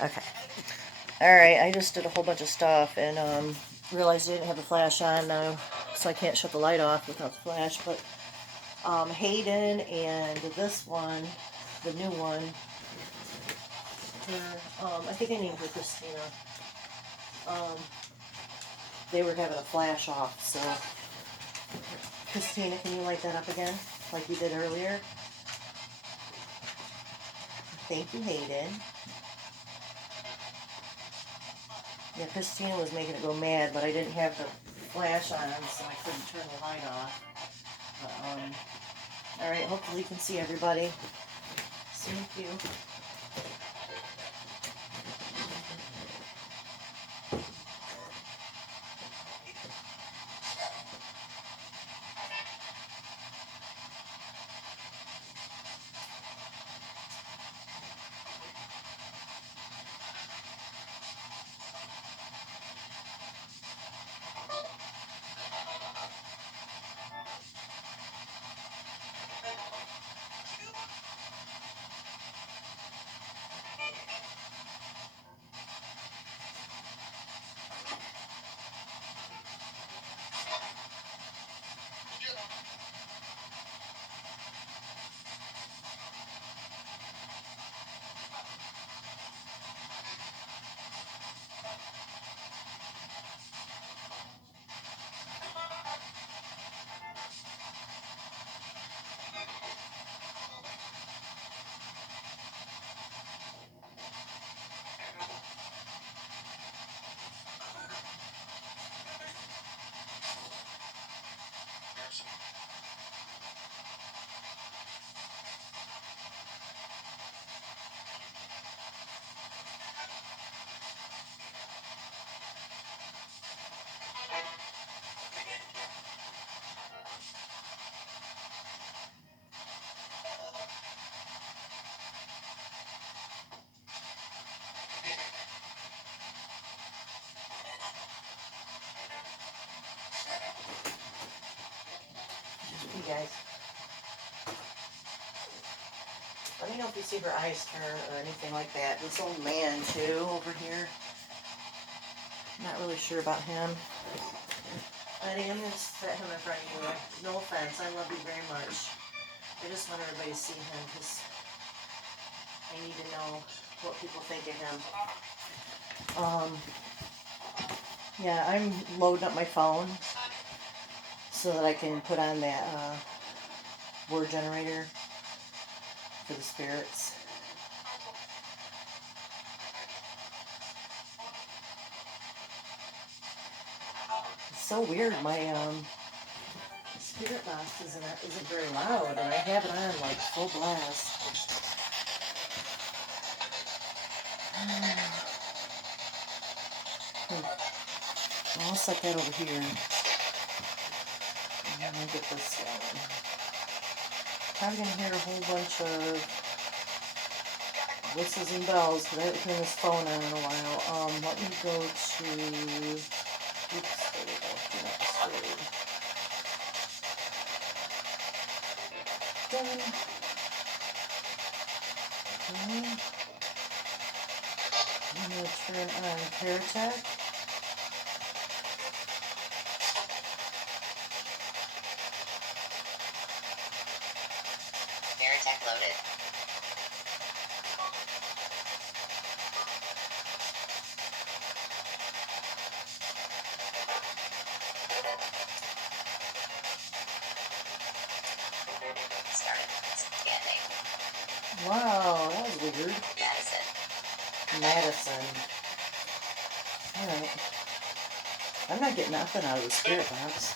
Okay. Alright, I just did a whole bunch of stuff and realized I didn't have the flash on now, so I can't shut the light off without the flash. But Hayden and this one, the new one, I think I named her Christina. Um, they were having a flash off, so Christina, can you light that up again, like you did earlier? Thank you, Hayden. Yeah, Christina was making it go mad, but I didn't have the flash on, so I couldn't turn the light off. But, alright, hopefully you can see everybody. Thank you. You guys, let me know if you see her eyes turn or anything like that. This old man, too, over here. Not really sure about him. But I am going to set him in front of you. No offense, I love you very much. I just want everybody to see him because I need to know what people think of him. Yeah, I'm loading up my phone so that I can put on that word generator for the spirits. It's so weird. My spirit box isn't very loud, and I have it on like full blast. I'll set that over here. And I'll get this going. Probably gonna hear a whole bunch of whistles and bells because I haven't turned this phone on in a while. Let me go to. Oops, there we go. Do not disturb. Done. Okay. I'm gonna turn on Paratech. Paratech loaded. Started scanning. Wow, that was weird. Madison. Alright. I'm not getting nothing out of the spirit box.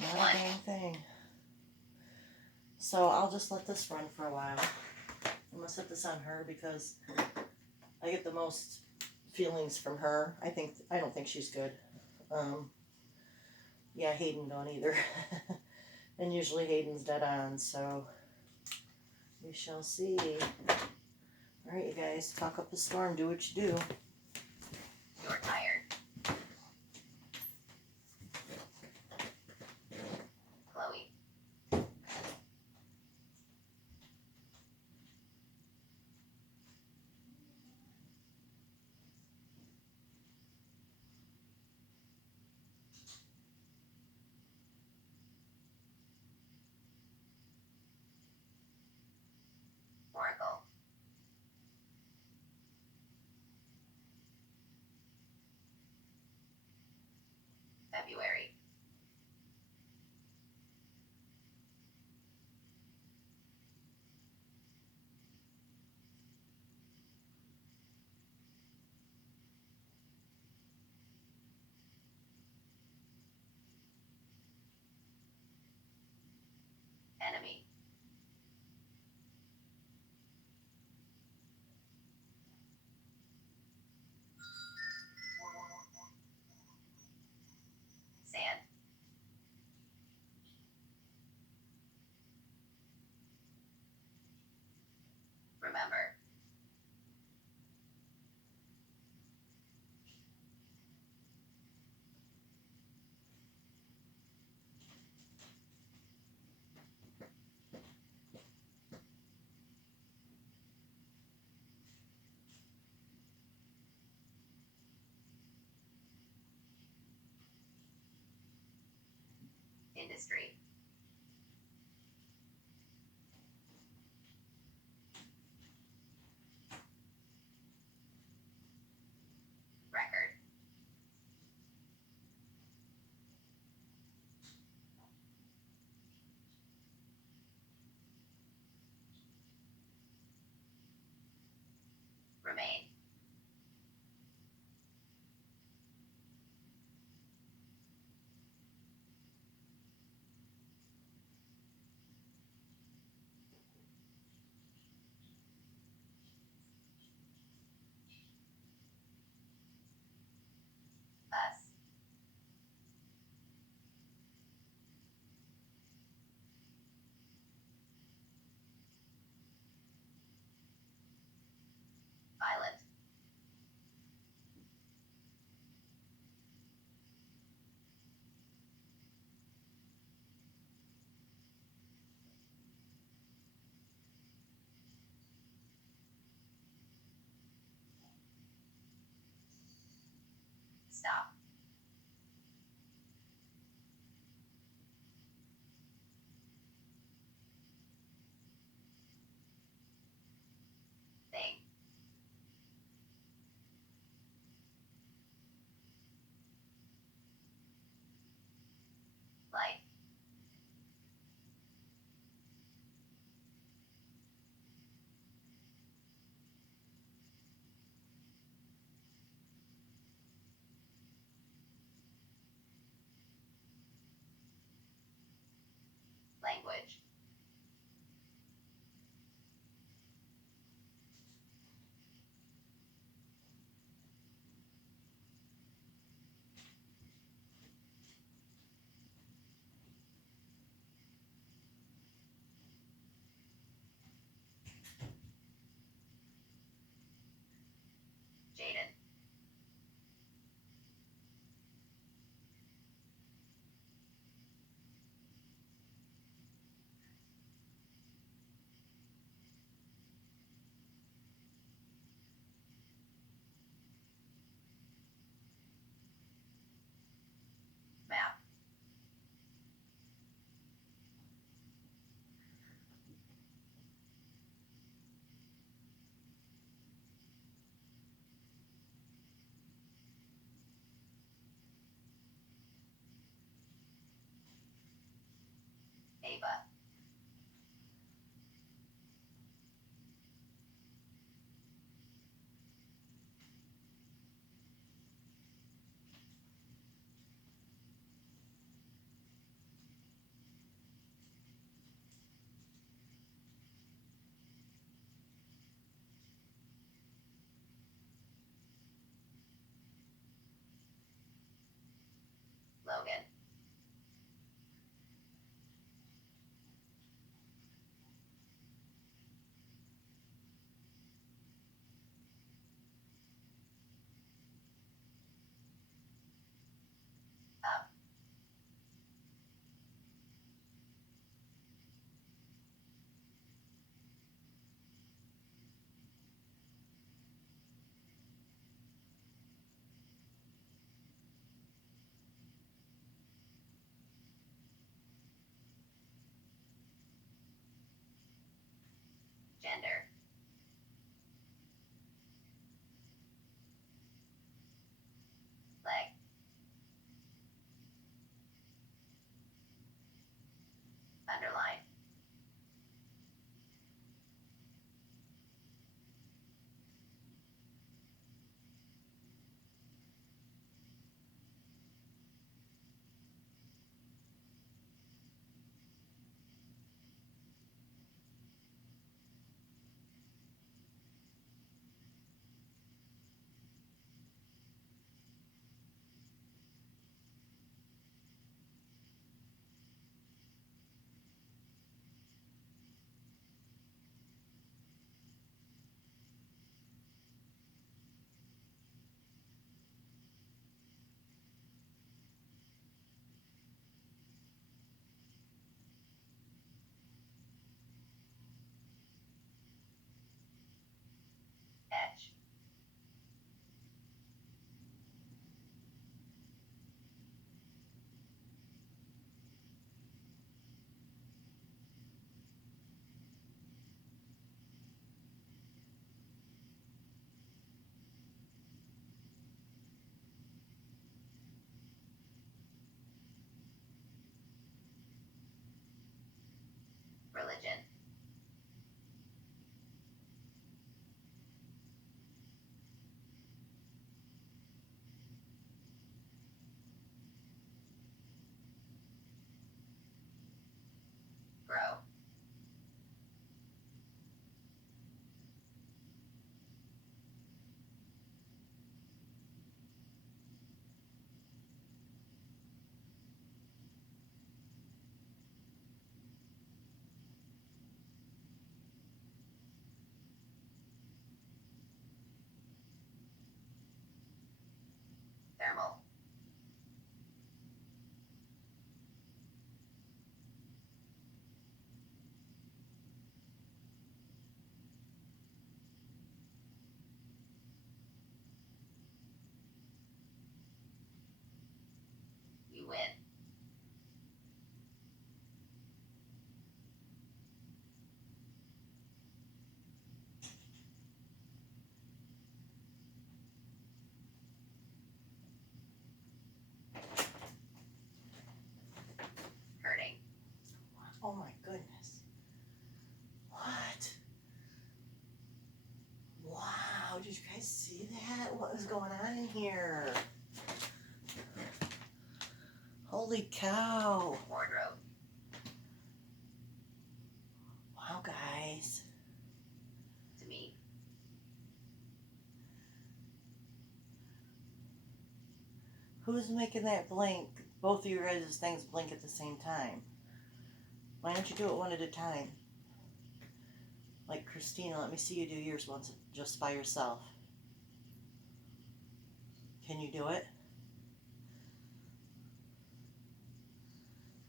Not a dang thing. So I'll just let this run for a while. I'm gonna set this on her because I get the most feelings from her. I don't think she's good. Yeah, Hayden don't either. And usually Hayden's dead on, so we shall see. Alright, you guys, talk up the storm, do what you do. You're tired. Chloe. Industry. Record. Remain. Us. Violent. Stop. Thing. Light. Language. Jaden. Map. Ava. Logan. Wow, did you guys see that? What was going on in here? Holy cow. Wardrobe. Wow, guys. To me. Who's making that blink? Both of your guys' things blink at the same time. Why don't you do it one at a time? Like Christina, let me see you do yours once just by yourself. Can you do it?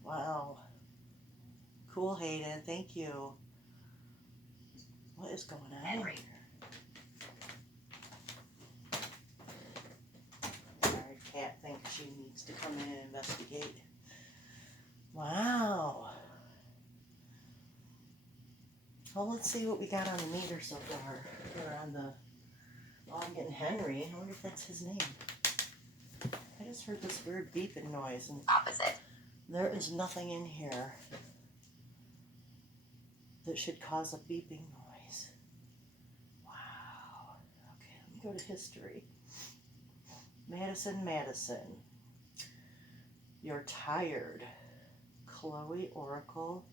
Wow. Cool, Hayden. Thank you. What is going on Henry. here? Our cat thinks she needs to come in and investigate. Wow. Well, let's see what we got on the meter so far. Or on the... Oh, I'm getting Henry. I wonder if that's his name. I just heard this weird beeping noise, and Opposite. there is nothing in here that should cause a beeping noise. Wow. Okay, let me go to history. Madison. You're tired. Chloe, Oracle.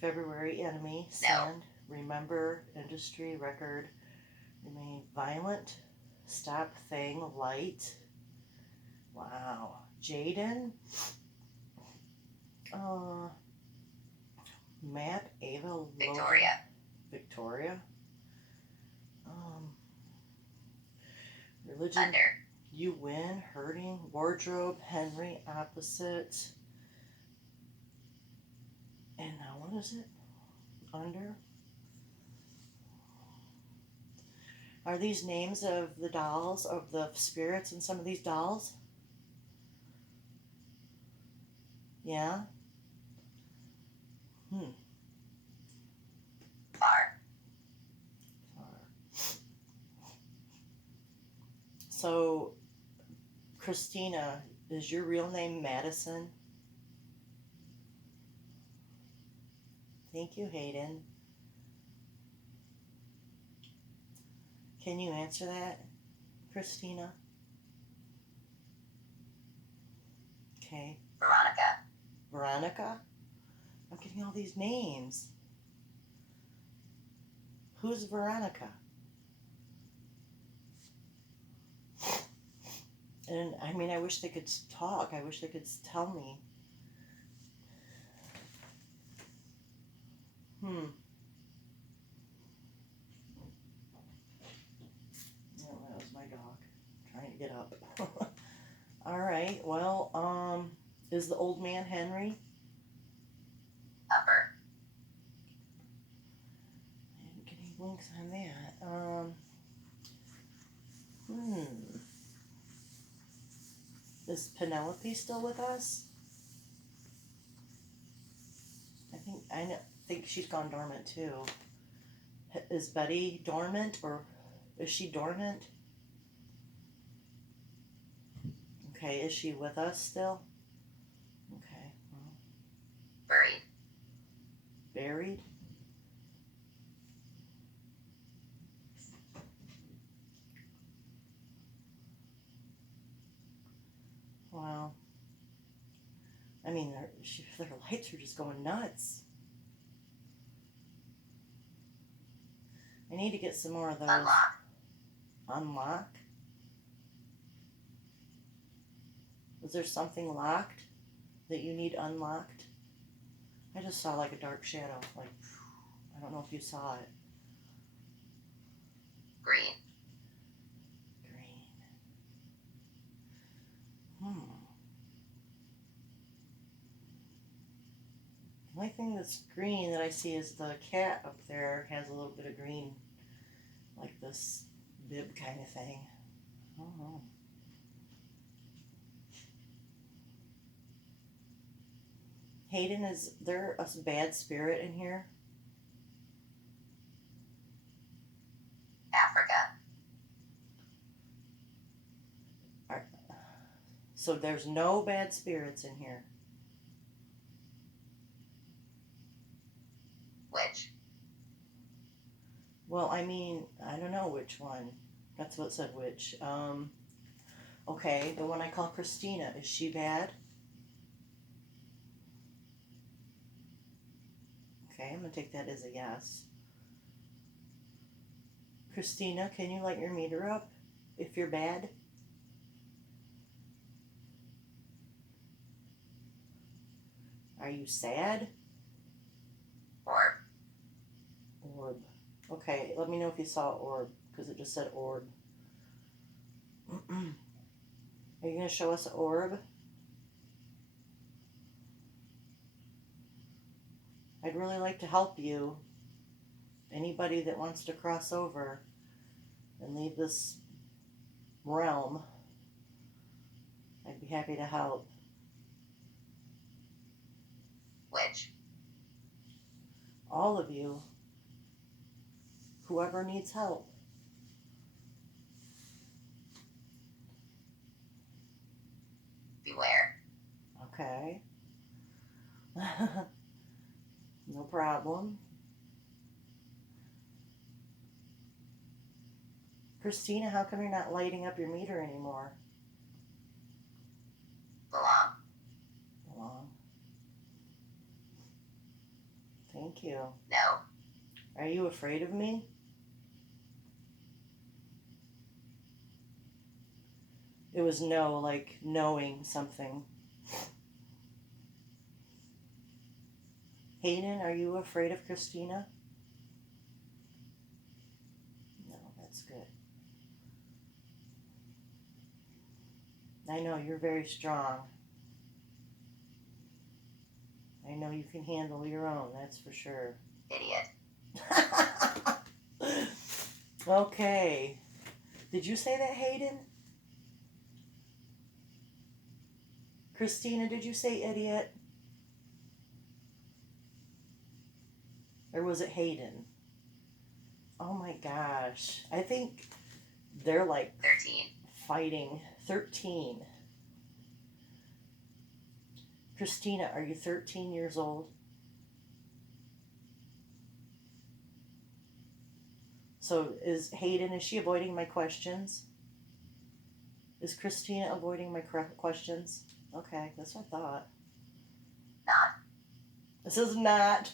February, enemy. Send. Remember, industry, record. Remain violent. Stop, thing, light. Wow. Jaden. Map, Ava, Logan. Victoria. Victoria. Religion. Under. You win. Hurting. Wardrobe. Henry. Opposite. And now what is it? Under. Are these names of the dolls, of the spirits in some of these dolls? Yeah? Far. So, Christina, is your real name Madison? Thank you, Hayden. Can you answer that, Christina? Okay. Veronica? I'm getting all these names. Who's Veronica? And I mean, I wish they could talk. I wish they could tell me. Oh, that was my dog trying to get up. All right. Well, is the old man Henry? Upper. I didn't get any blinks on that. Is Penelope still with us? I think she's gone dormant too. Is Betty dormant, or is she dormant? Okay, is she with us still? Okay. Well. Buried. Buried? Wow. I mean, their lights are just going nuts. I need to get some more of those. Unlock. Unlock? Was there something locked that you need unlocked? I just saw like a dark shadow. Like, I don't know if you saw it. Green. Green. The only thing that's green that I see is the cat up there has a little bit of green, like this bib kind of thing. I don't know. Hayden, is there a bad spirit in here? Africa. So there's no bad spirits in here. Which? Well, I mean, I don't know. which one. That's what said which. Okay, the one I call Christina. Is she bad? Okay, I'm going to take that as a yes. Christina, can you light your meter up if you're bad? Are you sad? Orb. Orb. Okay, let me know if you saw orb, because it just said orb. Are you going to show us orb? I'd really like to help you. Anybody that wants to cross over and leave this realm, I'd be happy to help. Which? All of you. Whoever needs help. Beware. Okay. No problem. Christina, how come you're not lighting up your meter anymore? Belong. Belong. Thank you. No. Are you afraid of me? It was no, like knowing something. Hayden, are you afraid of Christina? No, that's good. I know you're very strong. I know you can handle your own, that's for sure. Idiot. Okay. Did you say that, Hayden? Christina, did you say idiot? Or was it Hayden? Oh my gosh. I think they're like 13. fighting. 13. Christina, are you 13 years old? So is Hayden, is she avoiding my questions? Is Christina avoiding my questions? Okay, that's what I thought. Not. This is not.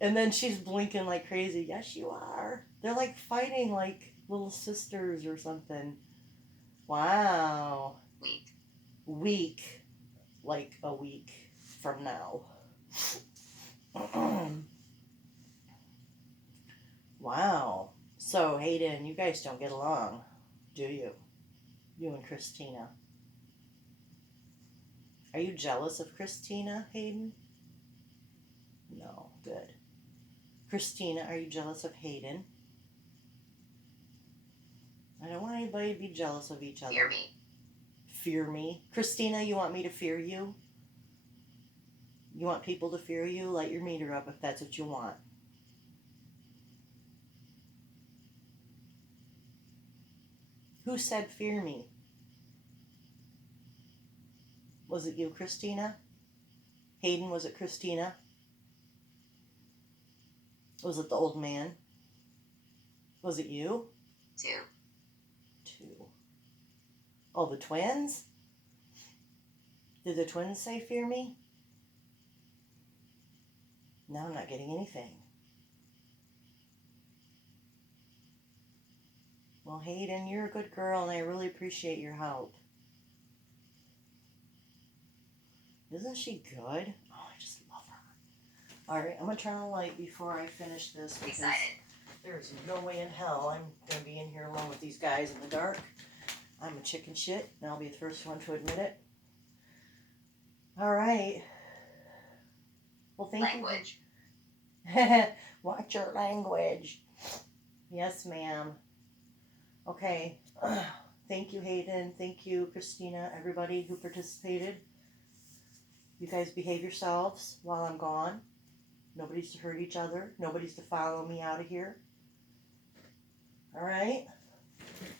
And then she's blinking like crazy. Yes, you are. They're like fighting like little sisters or something. Wow. Weak. Week. Like a week from now. Wow. So, Hayden, you guys don't get along, do you? You and Christina. Are you jealous of Christina, Hayden? No. Good. Christina, are you jealous of Hayden? I don't want anybody to be jealous of each other. Fear me. Fear me? Christina, you want me to fear you? You want people to fear you? Light your meter up if that's what you want. Who said fear me? Was it you, Christina? Hayden, was it Christina? Was it the old man? Was it you? 2. 2. Oh, the twins? Did the twins say fear me? Now I'm not getting anything. Well, Hayden, you're a good girl, and I really appreciate your help. Isn't she good? Oh, I just love her. All right, I'm going to turn on the light before I finish this. Excited. There's no way in hell I'm going to be in here alone with these guys in the dark. I'm a chicken shit, and I'll be the first one to admit it. All right. Well, thank Language. you. Watch your language. Yes, ma'am. Okay. Thank you, Hayden. Thank you, Christina, everybody who participated. You guys behave yourselves while I'm gone. Nobody's to hurt each other. Nobody's to follow me out of here. All right?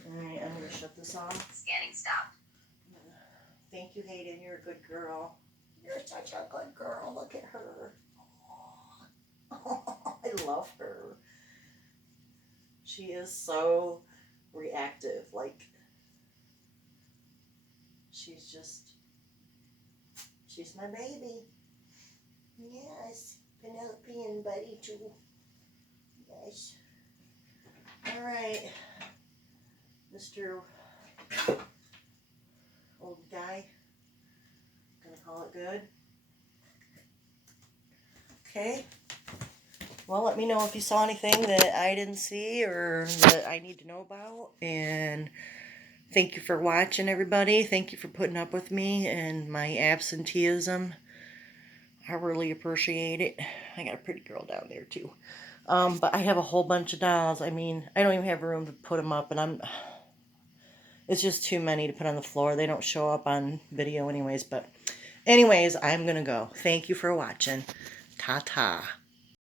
All right, I'm going to shut this off. Scanning stopped. Thank you, Hayden. You're a good girl. You're such a good girl. Look at her. Oh, I love her. She is so reactive. Like, she's my baby. Yes, Penelope and Buddy too. Yes. All right, Mr. Old Guy. Gonna call it good. Okay. Well, let me know if you saw anything that I didn't see or that I need to know about. And thank you for watching, everybody. Thank you for putting up with me and my absenteeism. I really appreciate it. I got a pretty girl down there, too. But I have a whole bunch of dolls. I mean, I don't even have room to put them up. And it's just too many to put on the floor. They don't show up on video anyways. But anyways, I'm going to go. Thank you for watching. Ta-ta.